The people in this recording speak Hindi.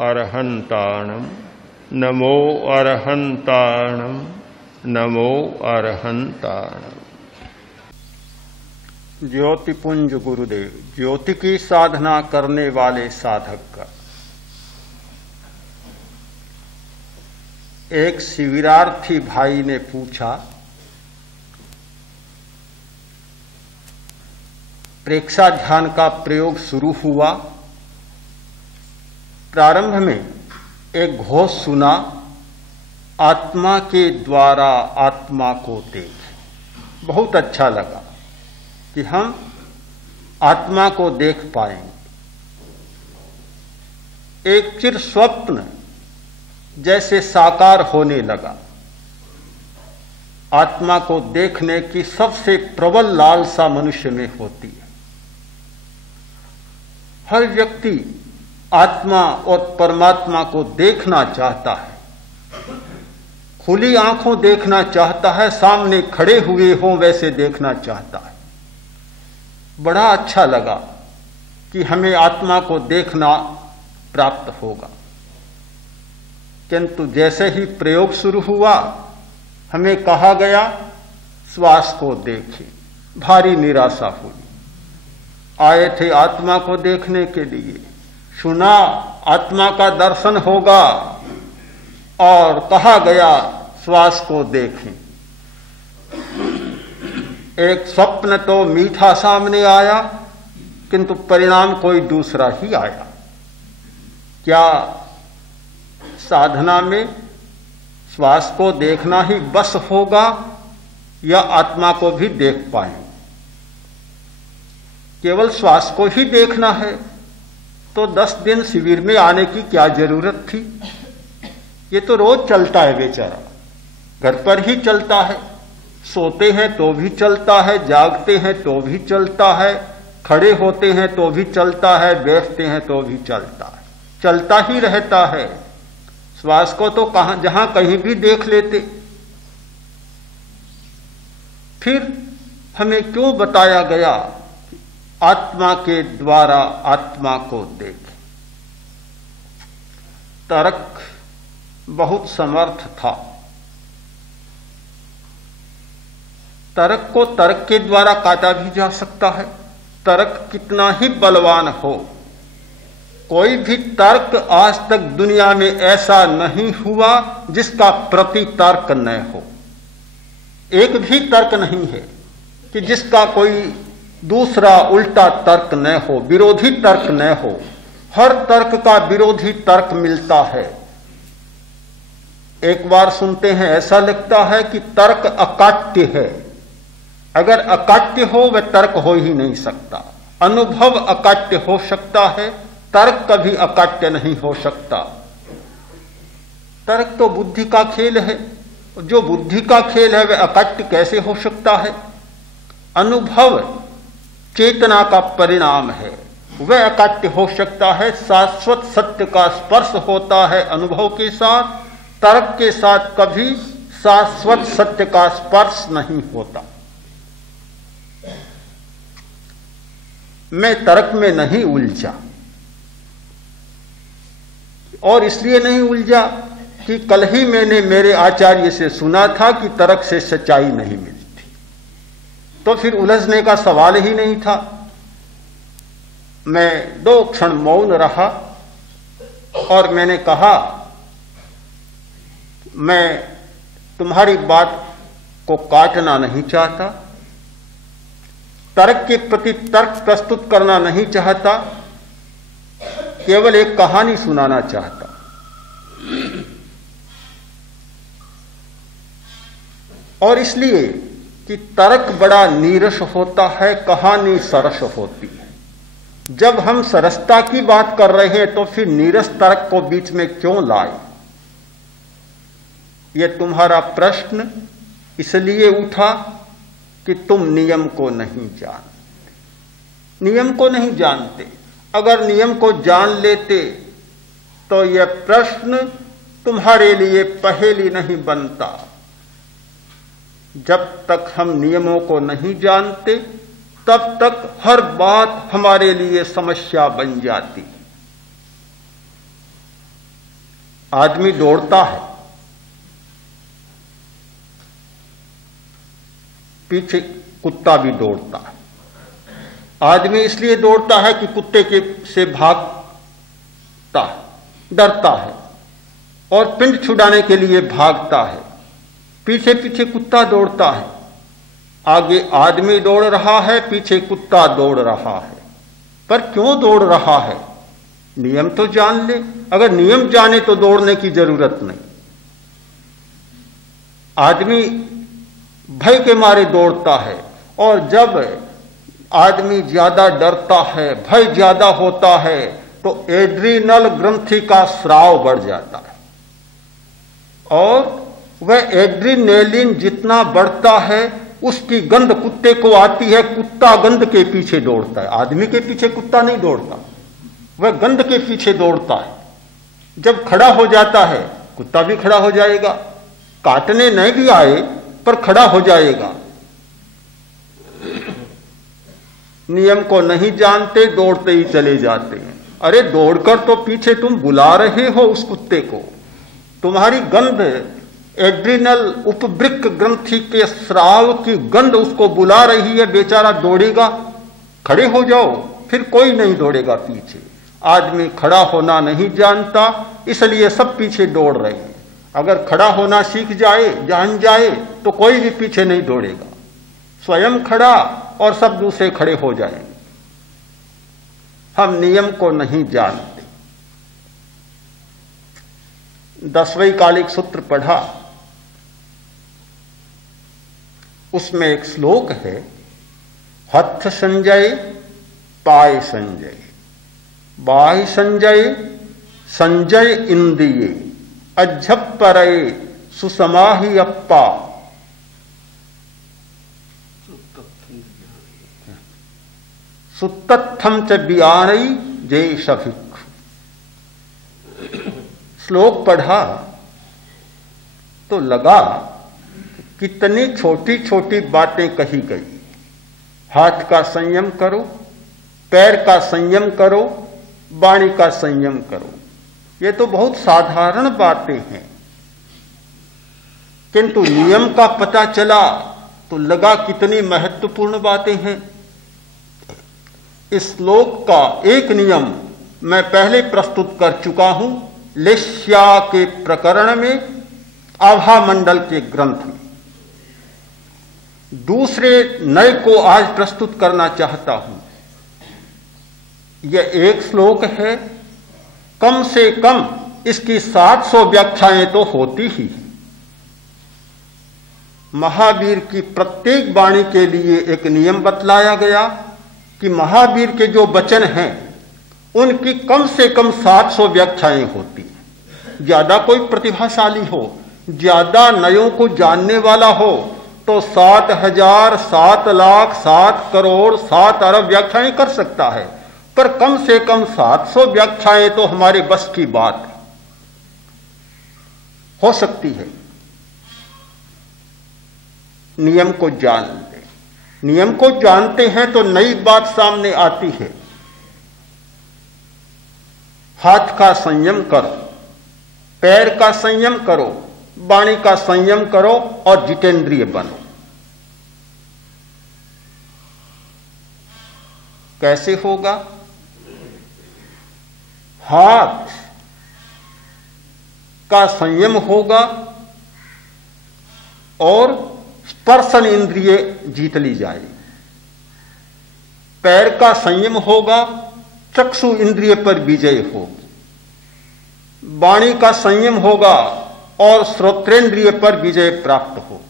अरहन्ताणं नमो अरहन्ताणं नमो अरहन्ताणं। ज्योतिपुंज गुरुदेव, ज्योति की साधना करने वाले साधक का। एक शिविरार्थी भाई ने पूछा, प्रेक्षा ध्यान का प्रयोग शुरू हुआ। प्रारंभ में एक घोष सुना, आत्मा के द्वारा आत्मा को देख। बहुत अच्छा लगा कि हम आत्मा को देख पाएंगे। एक चिर स्वप्न जैसे साकार होने लगा। आत्मा को देखने की सबसे प्रबल लालसा मनुष्य में होती है। हर व्यक्ति आत्मा और परमात्मा को देखना चाहता है, खुली आंखों देखना चाहता है, सामने खड़े हुए हों वैसे देखना चाहता है। बड़ा अच्छा लगा कि हमें आत्मा को देखना प्राप्त होगा, किंतु जैसे ही प्रयोग शुरू हुआ हमें कहा गया श्वास को देखें। भारी निराशा हुई। आए थे आत्मा को देखने के लिए, सुना आत्मा का दर्शन होगा और कहा गया श्वास को देखें। एक स्वप्न तो मीठा सामने आया, किंतु परिणाम कोई दूसरा ही आया। क्या साधना में श्वास को देखना ही बस होगा या आत्मा को भी देख पाएंगे? केवल श्वास को ही देखना है तो 10 दिन शिविर में आने की क्या जरूरत थी? ये तो रोज चलता है बेचारा, घर पर ही चलता है। सोते हैं तो भी चलता है, जागते हैं तो भी चलता है, खड़े होते हैं तो भी चलता है, बैठते हैं तो भी चलता है, चलता ही रहता है। श्वास को तो जहां कहीं भी देख लेते। फिर हमें क्यों बताया गया आत्मा के द्वारा आत्मा को देखें? तर्क बहुत समर्थ था। तर्क को तर्क के द्वारा काटा भी जा सकता है। तर्क कितना ही बलवान हो, कोई भी तर्क आज तक दुनिया में ऐसा नहीं हुआ जिसका प्रति तर्क न हो। एक भी तर्क नहीं है कि जिसका कोई दूसरा उल्टा तर्क न हो, विरोधी तर्क न हो। हर तर्क का विरोधी तर्क मिलता है। एक बार सुनते हैं ऐसा लगता है कि तर्क अकाट्य है। अगर अकाट्य हो वह तर्क हो ही नहीं सकता। अनुभव अकाट्य हो सकता है, तर्क कभी अकाट्य नहीं हो सकता। तर्क तो बुद्धि का खेल है। जो बुद्धि का खेल है वह अकाट्य कैसे हो सकता है? अनुभव चेतना का परिणाम है, वह अकाट्य हो सकता है। शाश्वत सत्य का स्पर्श होता है अनुभव के साथ। तर्क के साथ कभी शाश्वत सत्य का स्पर्श नहीं होता। मैं तर्क में नहीं उलझा, और इसलिए नहीं उलझा कि कल ही मैंने मेरे आचार्य से सुना था कि तर्क से सच्चाई नहीं मिलती, तो फिर उलझने का सवाल ही नहीं था। मैं 2 क्षण मौन रहा और मैंने कहा, मैं तुम्हारी बात को काटना नहीं चाहता, तर्क के प्रति तर्क प्रस्तुत करना नहीं चाहता, केवल एक कहानी सुनाना चाहता। और इसलिए कि तर्क बड़ा नीरस होता है, कहानी सरस होती है। जब हम सरसता की बात कर रहे हैं तो फिर नीरस तर्क को बीच में क्यों लाए? यह तुम्हारा प्रश्न इसलिए उठा कि तुम नियम को नहीं जानते। नियम को नहीं जानते। अगर नियम को जान लेते तो यह प्रश्न तुम्हारे लिए पहेली नहीं बनता। जब तक हम नियमों को नहीं जानते तब तक हर बात हमारे लिए समस्या बन जाती। आदमी दौड़ता है, पीछे कुत्ता भी दौड़ता है। आदमी इसलिए दौड़ता है कि कुत्ते के से भागता है, डरता है और पिंड छुड़ाने के लिए भागता है। पीछे पीछे कुत्ता दौड़ता है, आगे आदमी दौड़ रहा है, पीछे कुत्ता दौड़ रहा है। पर क्यों दौड़ रहा है? नियम तो जान ले। अगर नियम जाने तो दौड़ने की जरूरत नहीं। आदमी भय के मारे दौड़ता है, और जब आदमी ज्यादा डरता है, भय ज्यादा होता है, तो एड्रीनल ग्रंथि का स्राव बढ़ जाता है, और वह एड्रीनेलिन जितना बढ़ता है उसकी गंध कुत्ते को आती है। कुत्ता गंध के पीछे दौड़ता है, आदमी के पीछे कुत्ता नहीं दौड़ता, वह गंध के पीछे दौड़ता है। जब खड़ा हो जाता है, कुत्ता भी खड़ा हो जाएगा, काटने नहीं भी आए पर खड़ा हो जाएगा। नियम को नहीं जानते, दौड़ते ही चले जाते हैं। अरे दौड़कर तो पीछे तुम बुला रहे हो उस कुत्ते को, तुम्हारी गंध एड्रिनल उपवृक्क ग्रंथि के स्राव की गंध उसको बुला रही है, बेचारा दौड़ेगा। खड़े हो जाओ, फिर कोई नहीं दौड़ेगा पीछे। आदमी खड़ा होना नहीं जानता, इसलिए सब पीछे दौड़ रहे हैं। अगर खड़ा होना सीख जाए, जान जाए, तो कोई भी पीछे नहीं दौड़ेगा। स्वयं खड़ा और सब दूसरे खड़े हो जाएंगे। हम नियम को नहीं जानते। 10वें कालिक सूत्र पढ़ा, उसमें एक श्लोक है, हथ संजय पाय संजय, बाह्य संजय संजय इंद्रिये, अज्झपरये सुसमाहि अप्पा। सुतत्थम च बियाणई जय शफिक। श्लोक पढ़ा तो लगा कितनी छोटी छोटी बातें कही गई। हाथ का संयम करो, पैर का संयम करो, वाणी का संयम करो। ये तो बहुत साधारण बातें हैं, किंतु नियम का पता चला तो लगा कितनी महत्वपूर्ण बातें हैं। इस श्लोक का एक नियम मैं पहले प्रस्तुत कर चुका हूं, लेश्या के प्रकरण में, आभा मंडल के ग्रंथ में। दूसरे नए को आज प्रस्तुत करना चाहता हूं। यह एक श्लोक है, कम से कम इसकी 700 व्याख्याएं तो होती ही हैं। महावीर की प्रत्येक वाणी के लिए एक नियम बतलाया गया कि महावीर के जो वचन हैं उनकी कम से कम 700 व्याख्याएं होती हैं। ज्यादा कोई प्रतिभाशाली हो, ज्यादा नयों को जानने वाला हो तो 7,000, 7 लाख, 7 करोड़, 7 अरब व्याख्याएं कर सकता है, पर कम से कम 700 व्याख्याएं तो हमारे बस की बात हो सकती है। नियम को जान ले। नियम को जानते हैं तो नई बात सामने आती है। हाथ का संयम करो, पैर का संयम करो, वाणी का संयम करो और जितेंद्रिय बनो। कैसे होगा? हाथ का संयम होगा और स्पर्शन इंद्रिय जीत ली जाएगी। पैर का संयम होगा, चक्षु इंद्रिय पर विजय होगी। वाणी का संयम होगा और श्रोत्रेंद्रिय पर विजय प्राप्त होगी।